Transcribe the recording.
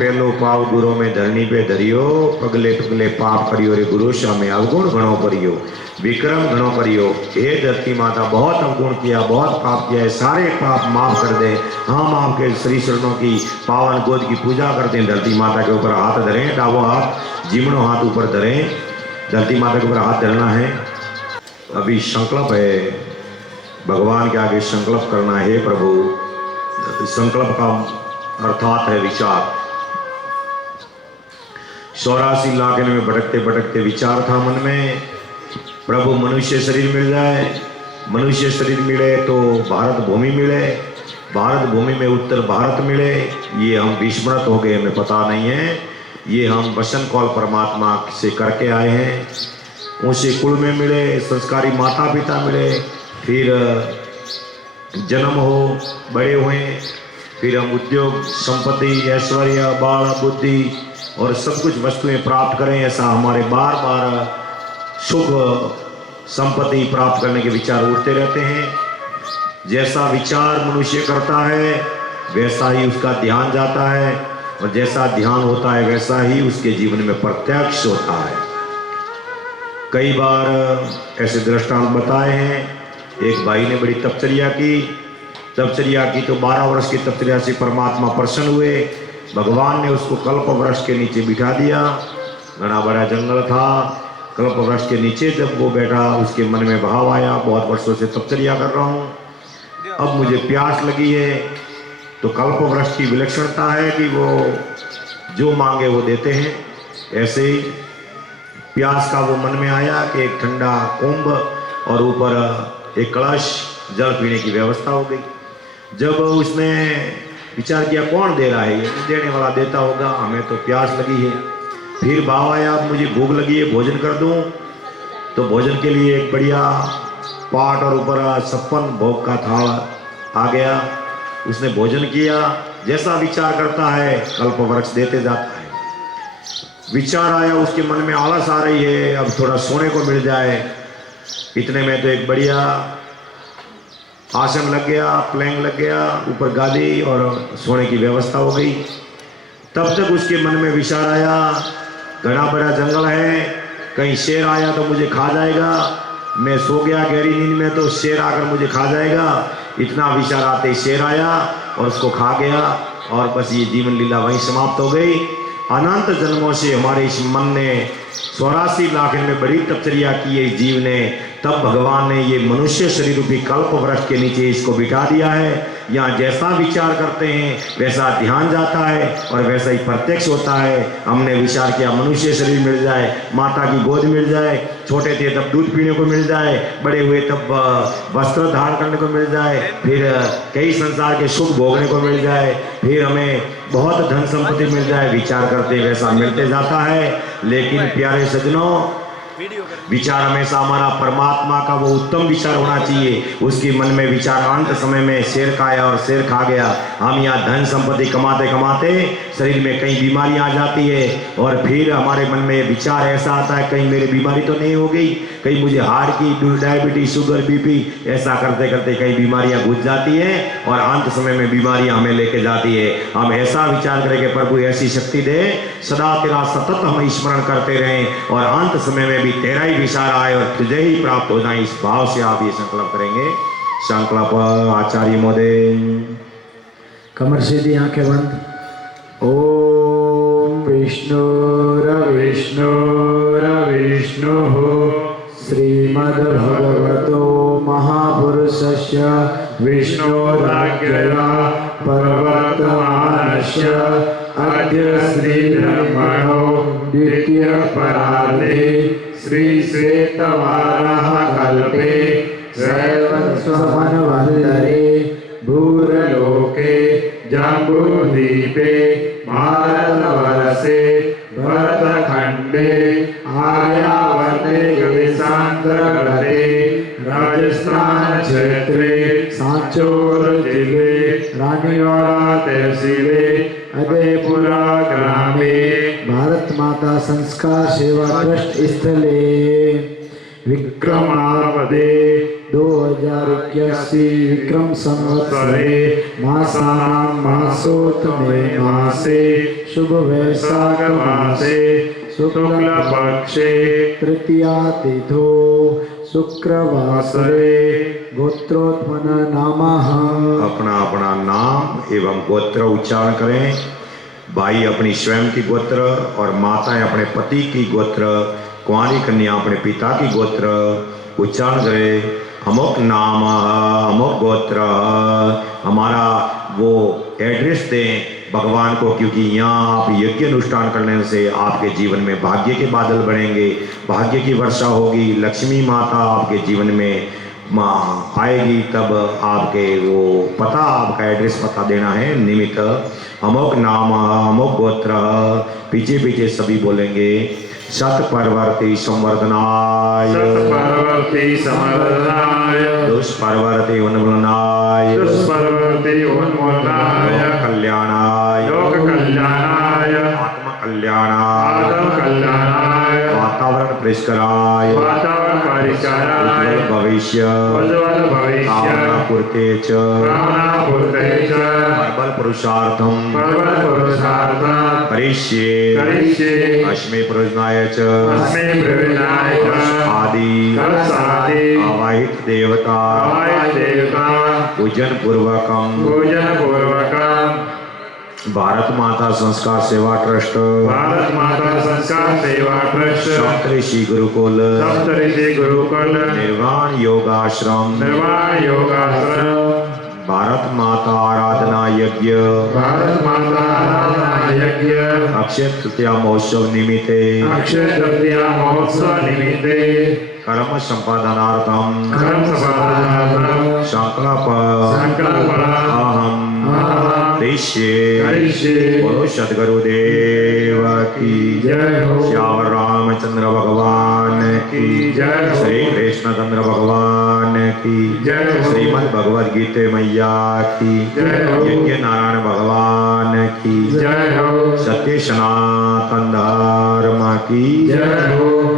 पहलो पाव गुरु में धरनी पे धरियो, पगले पगले पाप करियो रे गुरु श्यामे अवगुण घणो करियो, विक्रम घणो करियो। हे धरती माता बहुत अवगुण किया, बहुत पाप किया है, सारे पाप माफ कर दे। हम आपके श्री चरणों की पावन गोद की पूजा करते हैं। धरती माता के ऊपर हाथ धरें, डाबो हाथ जिमणो हाथ ऊपर धरें, धरती माता के ऊपर हाथ धरना है। अभी संकल्प है, भगवान के आगे संकल्प करना है। प्रभु संकल्प का अर्थात है विचार। 84 लाख में भटकते भटकते विचार था मन में, प्रभु मनुष्य शरीर मिल जाए, मनुष्य शरीर मिले तो भारत भूमि मिले, भारत भूमि में उत्तर भारत मिले। ये हम विस्मृत हो गए, हमें पता नहीं है। ये हम वसन कौल परमात्मा से करके आए हैं, ऊंचे कुल में मिले, संस्कारी माता पिता मिले, फिर जन्म हो, बड़े हुए, फिर हम उद्योग संपत्ति ऐश्वर्य बाल बुद्धि और सब कुछ वस्तुएं प्राप्त करें। ऐसा हमारे बार बार सुख संपत्ति प्राप्त करने के विचार उठते रहते हैं। जैसा विचार मनुष्य करता है वैसा ही उसका ध्यान जाता है, और जैसा ध्यान होता है वैसा ही उसके जीवन में प्रत्यक्ष होता है। कई बार ऐसे दृष्टांत बताए हैं। एक भाई ने बड़ी तपचर्या की तो 12 वर्ष की तपचर्या से परमात्मा प्रसन्न हुए। भगवान ने उसको कल्प वृक्ष के नीचे बिठा दिया। घना बड़ा जंगल था, कल्प वृक्ष के नीचे जब वो बैठा उसके मन में भाव आया, बहुत वर्षों से तपचर्या कर रहा हूँ, अब मुझे प्यास लगी है। तो कल्प वृक्ष की विलक्षणता है कि वो जो मांगे वो देते हैं। ऐसे ही प्यास का वो मन में आया कि एक ठंडा कुंभ और ऊपर एक कलश जल पीने की व्यवस्था हो गई। जब उसने विचार किया कौन दे रहा है, ये देने वाला देता होगा, हमें तो प्यास लगी है। फिर भाव आया मुझे भूख लगी है, भोजन कर दूं। तो भोजन के लिए एक बढ़िया पाट और ऊपर 56 भोग का थाल आ गया। उसने भोजन किया। जैसा विचार करता है कल्प वृक्ष देते जाता है। विचार आया उसके मन में, आलस आ रही है, अब थोड़ा सोने को मिल जाए। इतने में तो एक बढ़िया आसन लग गया, प्लैंग लग गया, ऊपर गादी और सोने की व्यवस्था हो गई। तब तक उसके मन में विचार आया घना बड़ा जंगल है, कहीं शेर आया तो मुझे खा जाएगा, मैं सो गया गहरी नींद में तो शेर आकर मुझे खा जाएगा। इतना विचार आते ही शेर आया और उसको खा गया, और बस ये जीवन लीला वहीं समाप्त हो गई। अनंत जन्मों से हमारे इस मन ने 84 लाख में बड़ी तपचर्या की है इस जीव ने, तब भगवान ने ये मनुष्य शरीर रूपी कल्प वृक्ष के नीचे इसको बिठा दिया है। यहाँ जैसा विचार करते हैं वैसा ध्यान जाता है और वैसा ही प्रत्यक्ष होता है। हमने विचार किया मनुष्य शरीर मिल जाए, माता की गोद मिल जाए, छोटे थे तब दूध पीने को मिल जाए, बड़े हुए तब वस्त्र धारण करने को मिल जाए, फिर कई संसार के सुख भोगने को मिल जाए, फिर हमें बहुत धन संपत्ति मिल जाए। विचार करते वैसा मिलते जाता है। लेकिन प्यारे सज्जनों, विचार हमेशा हमारा परमात्मा का वो उत्तम विचार होना चाहिए। उसके मन में विचार अंत समय में शेर खाया और शेर खा गया। हम यहाँ धन संपत्ति कमाते कमाते शरीर में कई बीमारियां आ जाती है, और फिर हमारे मन में विचार ऐसा आता है कहीं मेरी बीमारी तो नहीं हो गई, कहीं मुझे हार्ट की डायबिटीज शुगर बीपी, ऐसा करते करते कई बीमारियां घुस जाती है और अंत समय में बीमारियां हमें लेके जाती है। हम ऐसा विचार करें कि प्रभु ऐसी शक्ति दे, सदा तेरा सतत हम स्मरण करते रहें और अंत समय में भी तेरा ही विचार आए और तुझे ही प्राप्त हो जाए। इस भाव से आप ये संकल्प करेंगे। संकल्प आचार्य महोदय, कमर सीधी, आंखें बंद। ओम विष्णु श्रीमद्भगवतो महापुरुषस्य विष्णोराज्ञया प्रवर्तमानस्य अद्य श्रीब्रह्मणो द्वितीयपरार्धे श्रीश्वेतवाराह कल्पे त्रैवत्सवनवन्तरे भूरलोके जम्बूद्वीपे भारतवर्षे भरतखण्डे आर्यावर्ते देशान्तर्गते राजस्थान क्षेत्रे सांचौर जिले रानीवाड़ा तहसीले अदयपुरा ग्रामे भारत माता संस्कार सेवा ट्रस्ट स्थले विक्रमावदे 2081 विक्रम संवत्सरे मासानां मासोत्तमे मासे शुभ वैशाख मासे शुक्ल पक्षे तृतीया तिथो शुक्रवासरे गोत्रोत्मन नामः। अपना अपना नाम एवं गोत्र उच्चारण करें। भाई अपनी स्वयं की गोत्र और माताएं अपने पति की गोत्र, कुंवारी कन्या अपने पिता की गोत्र उच्चारण करें। अमुक नाम अमुक गोत्र, हमारा वो एड्रेस दें भगवान को, क्योंकि यहाँ आप यज्ञ अनुष्ठान करने से आपके जीवन में भाग्य के बादल बढ़ेंगे, भाग्य की वर्षा होगी, लक्ष्मी माता आपके जीवन में माँ आएगी। तब आपके वो पता, आपका एड्रेस पता देना है। निमित्त अमुक नाम अमुक गोत्र, पीछे पीछे सभी बोलेंगे। सत्परवर्ती संवर्धनाय, सत्परवर्ती संवर्धनाय, दुष्परवर्ती उन्मूलनाय, दुष्परवर्ती उन्मूलनाय, लोक कल्याणाय, लोक कल्याणाय, आत्म कल्याणाय, आत्म कल्याणाय, वातावरण परिष्काराय, वातावरण परिष्काराय, उज्ज्वल भविष्य, उज्ज्वल भविष्य, कामना पूर्ते च, कामना पूर्ते च, प्रबल पुरुषार्थम, प्रबल पुरुषार्थम, करिष्ये, करिष्ये, अस्मै प्रयोजनाय च, अस्मै प्रयोजनाय च, आदि कलशादि, आवाहित देवता, आवाहित देवता, पूजन पूर्वकम, पूजन पूर्वकम, भारत माता संस्कार सेवा ट्रस्ट, भारत माता संस्कार सेवा ट्रस्ट, सप्तऋषि गुरुकुल, सप्तऋषि गुरुकुल, निर्वाण योगाश्रम, निर्वाण योगाश्रम, भारत माता आराधना यज्ञ, भारत माता आराधना यज्ञ, अक्षय तृतीया महोत्सव निमित्ते, अक्षय तृतीया महोत्सव निमित्ते, कर्म संपादनार्थम, कर्म संपादनार्थम, संकल्प अहम करिष्ये। बोलो सद्गुरुदेव की जय हो। श्याम रामचंद्र भगवान की जय हो। श्री कृष्णचंद्र भगवान की जय हो। श्रीमद् भगवद गीता मैया की जय हो। यज्ञ नारायण भगवान की जय हो। सत्य सनातन धर्म की जय हो।